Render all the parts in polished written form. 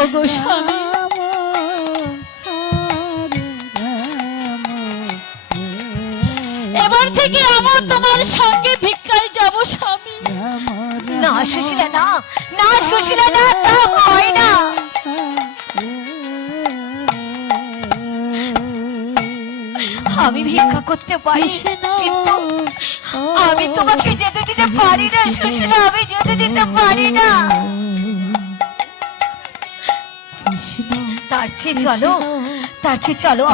ওগো স্বামী, এবার থেকে আমার তোমার সঙ্গে ভিক্ষায় যাব স্বামী। না সুশীলা, না না সুশীলা, না, তা হয় না। আমি ভিক্ষা করতে পারি, কিন্তু আমি তোমাকে যেতে দিতে পারি না সুশীলা, আমি যেতে দিতে পারি না। তার চেয়ে চলো, তার চেয়ে চলো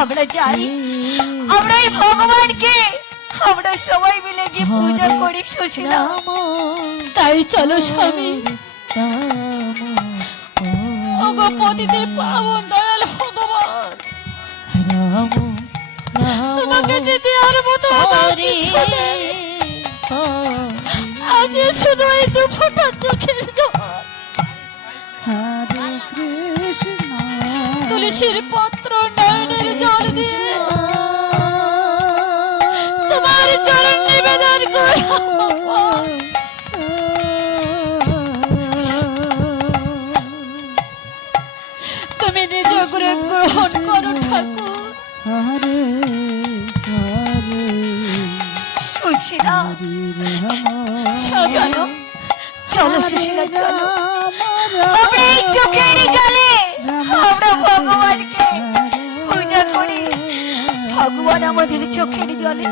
আমরা যাই, আমরা এই ভগবানকে আমরা সবাই মিলে গিয়ে পূজা করি সুশীলা। তাই চলো স্বামী। ওগো পতিদেব পাবন দয়াল ভগবান, তোমাকে যে দেওয়ার মতো আমার কিছু নেই। আজ শুধু এই দু ফোঁটা চোখের জল, তুলসীর পত্র নয়নের জল দিয়ে তোমার চরণ নিবেদন করো। তুমি নিজ করে গ্রহণ করো ঠাকুর। সুশীলা চলো, চলো সুশীলা চলো, আমরা এই চোখের জলে আমরা ভগবানকে পূজা করি। ভগবান আমাদের চোখের জলে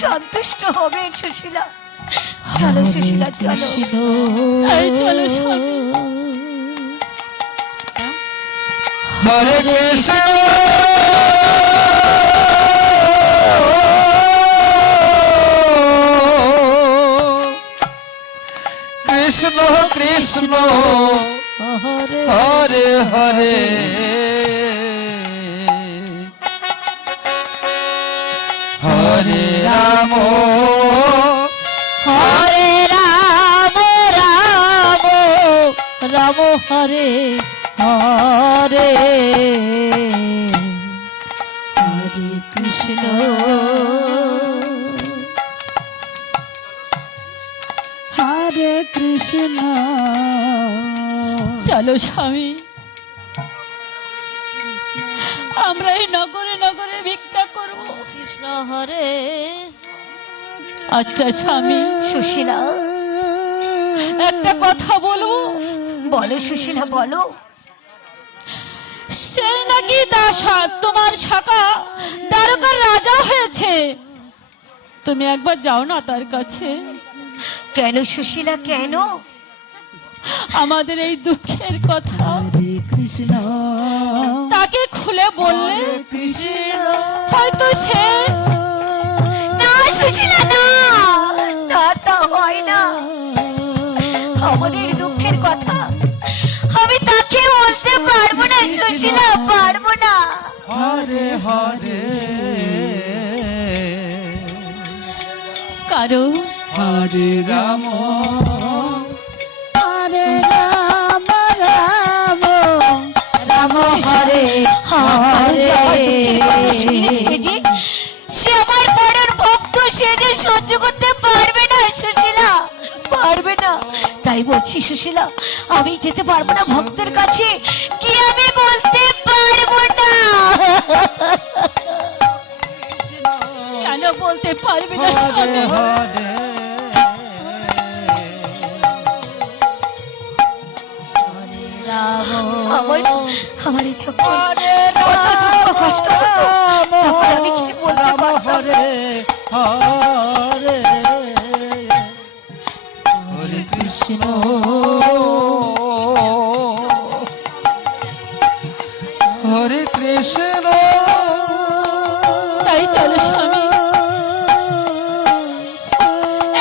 সন্তুষ্ট হবেন সুশীলা। চলো সুশীলা চলো, তাই চলো স্বামী। হরে কৃষ্ণ কৃষ্ণ কৃষ্ণ হরে হরে হরে রাম হরে রাম রাম রাম হরে হরে হরে কৃষ্ণ হরে কৃষ্ণ। চলো স্বামী, আমরা এই নগরে নগরে ভিক্ষা করব। কৃষ্ণ হরে। আচ্ছা স্বামী, সুশীলা একটা কথা বলবো। বলো সুশীলা বলো। সে নাকি তোমার শাখা দ্বারকার রাজা হয়েছে, তুমি একবার যাও না তার কাছে। কেন সুশীলা কেন? আমাদের এই দুঃখের কথা হরে কৃষ্ণ তাকে খুলে বললে হয়তো সে। না সুশীলা না, না তা হয় না। আমাদের দুঃখের কথা আমি তাকে বলতে পারবো না সুশীলা, পারবো না। হরে হরে কারণ হরে রাম হরে রাম রাম রাম হরে হরে। সে আমার পরের ভক্ত, সে যে সহ্য করতে পারবে না সুশীলা, পারবে না। তাই বলছি সুশীলা, আমি যেতে পারবো না ভক্তের কাছে, কি আমি বলতে পারবো না। কেন বলতে পারবি না স্বামী? আমার এই যখন কত দুঃখ কষ্ট হতো, তখন আমি কিছু বলতে পারতাম না। হরে হরে কৃষ্ণ হরে কৃষ্ণ। তাই চলো স্বামী,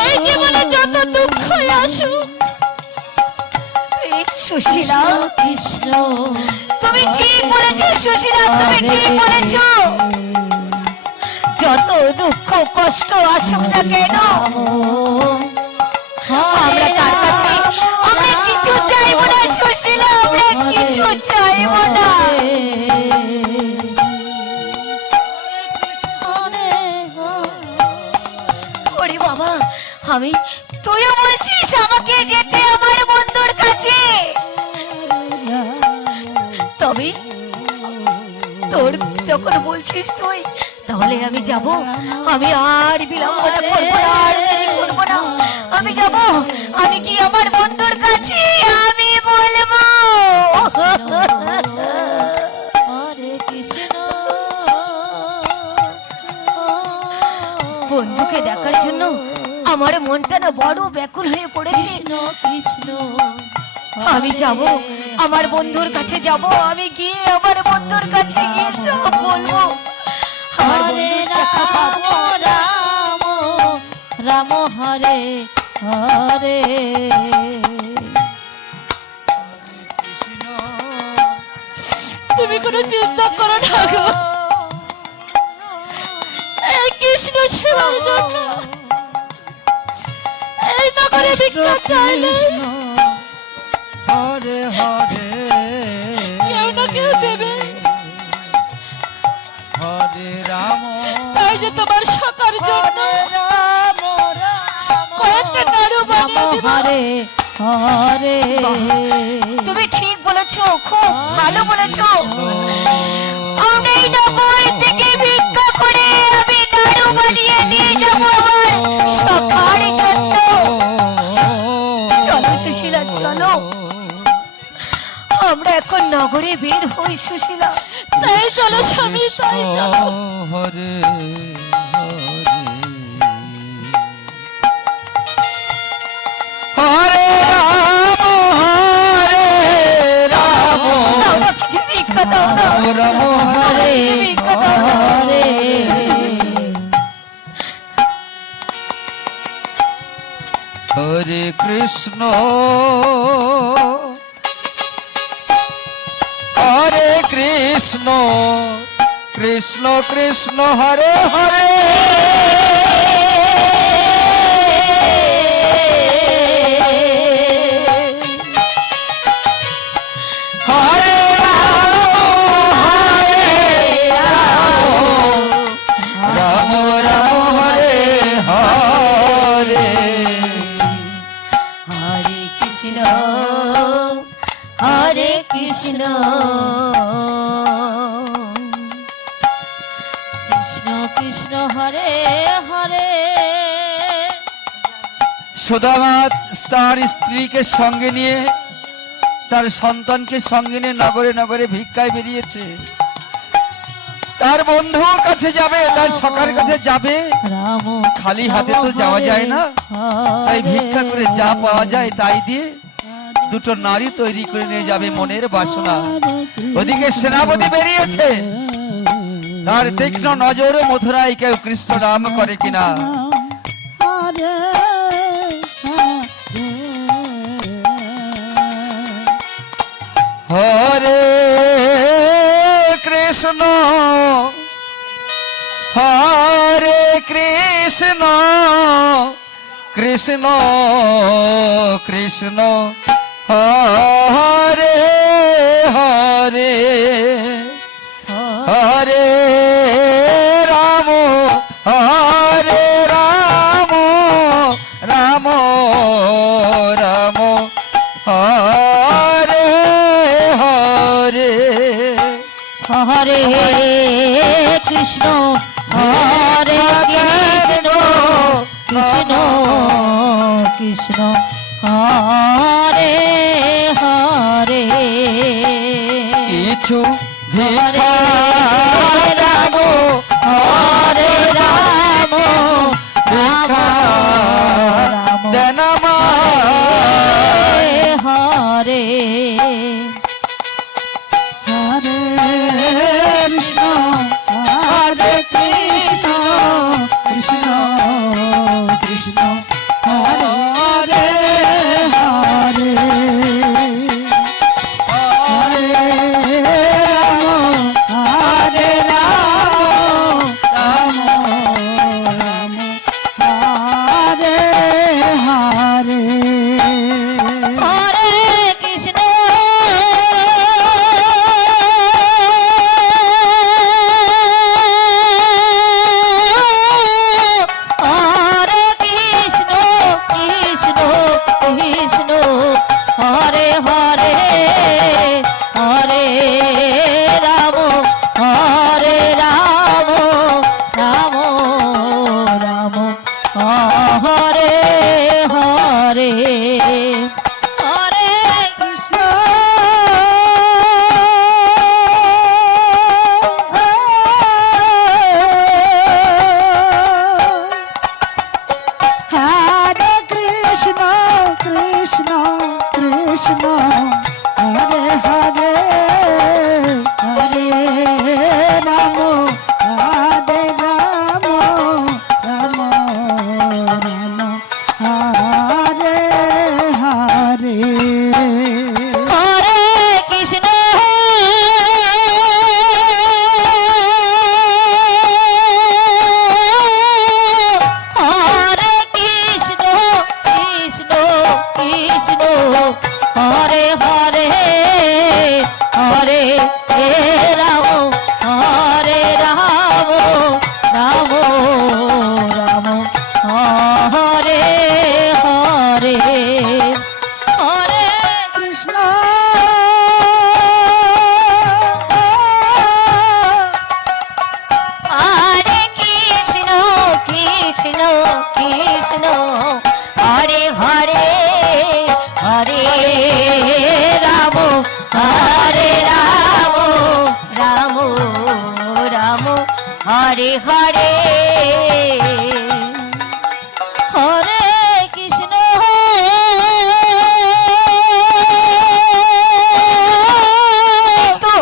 এই জীবনে যত দুঃখ আসুক। সুশীলা কৃষ্ণ তুমি ঠিক বলেছো সুশীলা, তুমি ঠিক বলেছো। যত দুঃখ কষ্ট আসুক না কেন, আমরা তার কাছে আমরা কিছু চাইবো না সুশীলা, আমরা কিছু চাইবো না। ওরে বাবা, আমি তুইও বলছিস আমাকে যেতে আমার বন্ধুর কাছে। আছে। তবে তোর যখন বলছিস তুই, তাহলে আমি যাব। আমি আর বিলম্ব না করবো না, আর দেরি করবো না। আমি যাব, আমি কি আমার বন্ধুর কাছে আমি বলবো। হরে কৃষ্ণ বন্ধুকে দেখার জন্য আমার মনটা না বড় ব্যাকুল হয়ে পড়েছে। কৃষ্ণ কৃষ্ণ আমি যাব, আমার বন্ধুর কাছে যাব। আমি গিয়ে আমার বন্ধুর কাছে গিয়ে সব বলবো। আমার হরে বন্ধুর দেখা রাম পাবো। রাম রাম হরে হরে তুমি কোনো চিন্তা করো না গো। এই কৃষ্ণ সেবার জন্য এই নগরে ভিক্ষা চাইলে হরে হরে কেউ না কেউ দেবে। হরে রাম তাই যে তোমার সকার জন্য কয়েকটা নাড়ু বানিয়ে দিব। হরে হরে তুমি ঠিক বলেছো, খুব ভালো বলেছো। আমরা এই নগর থেকে ভিক্ষা করে আমি নাড়ু বানিয়ে নিয়ে যাব আমার সখার জন্য। চলো সুশীলা, চলো আমরা এখন নগরে বের হই। সুশীলা, তাই চলো স্বামী, তাই চলো। হরে হরে হরে রাম দাও না কিছু ভিক্ষা, দাও না রাম হরে কিছু ভিক্ষা দাও না। হরে হরে কৃষ্ণ হরে কৃষ্ণ কৃষ্ণ কৃষ্ণ হরে হরে হরে রাম রাম হরে হরে হরে কৃষ্ণ হরে কৃষ্ণ কৃষ্ণ কৃষ্ণ হরে হরে সুদামা তার স্ত্রীকে সঙ্গে নিয়ে, তার সন্তানকে সঙ্গে নিয়ে নগরে নগরে ভিক্ষায় বেরিয়েছে। তার বন্ধুর কাছে যাবে, তার সখার কাছে যাবে। রাম খালি হাতে তো যাওয়া যায় না, তাই ভিক্ষা করে যা পাওয়া যায় তাই দিয়ে দুটো নারী তৈরি করে নিয়ে যাবে মনের বাসনা। ওদিকে সেনাপতি বেরিয়েছে, তার তীক্ষ্ণ নজর মথুরায় কেউ কৃষ্ণ নাম করে কিনা। হরে হরে কৃষ্ণ হরে কৃষ্ণ কৃষ্ণ কৃষ্ণ হরে হরে হরে রাম হরে রাম রাম রাম হরে হরে হরে কৃষ্ণ হরে কৃষ্ণ কৃষ্ণ কৃষ্ণ হরে হরে কিছু হরে ভিক্ষা রাম হরে রাম রাম রাম দেন আমায়। হরে হরে কৃষ্ণ হরে কৃষ্ণ কৃষ্ণ কৃষ্ণ হরে হরে হরে হরে রাম হরে কৃষ্ণ হরে হরে হরে রাম হরে রাম রাম রাম হরে হরে হরে কৃষ্ণ তো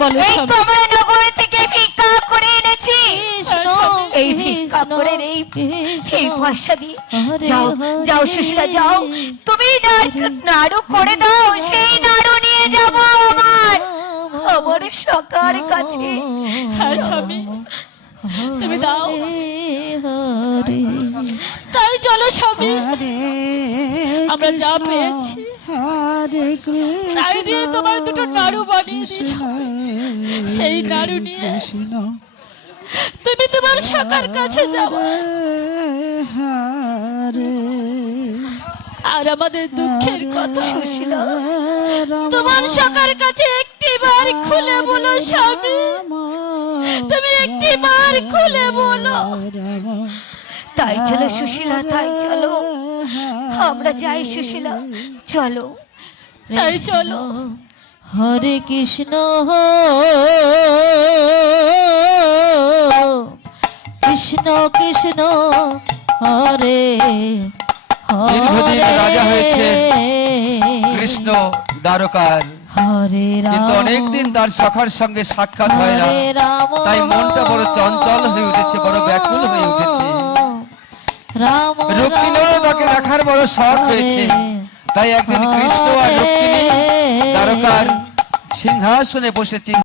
বলো এই স্বামী। তো আমরা নগর থেকে ভিক্ষা করে এনেছি এই ভিক্ষা করে এই পয়সা দিয়ে যাও যাও সুশীলা যাও তুমি নাড়ু করে দাও সেই নাড়ু নিয়ে যাব আমার সকার কাছে হ্যাঁ স্বামী তুমি দাও তাই চলো স্বামী আমরা যা পেয়েছি হরে কৃষ্ণ তাই দিয়ে তোমার দুটো নাড়ু বানিয়ে দিই স্বামী। সেই নাড়ু নিয়ে কৃষ্ণ তুমি তোমার সকার কাছে যাবো হরে আর আমাদের দুঃখের কথা সুশীলা তোমার সকার কাছে একটি বার খুলে বলো স্বামী তুমি একটি বার খুলে বলো তাই চলো সুশীলা তাই চলো আমরা যাই সুশীলা চলো তাই চলো হরে কৃষ্ণ কৃষ্ণ কৃষ্ণ হরে দীর্ঘদিন রাজা হয়েছে কৃষ্ণ দ্বারকার, হরে কিন্তু অনেকদিন তার সখার সঙ্গে সাক্ষাৎ হয় না, তাই মনটা বড় চঞ্চল হয়ে উঠেছে, বড় ব্যাকুল হয়ে উঠেছে। রাম রুক্মিণীরও তাকে দেখার বড় শখ হয়েছে, তাই একদিন কৃষ্ণ আর রুক্মিণী দ্বারকার সিংহাসনে বসেছে।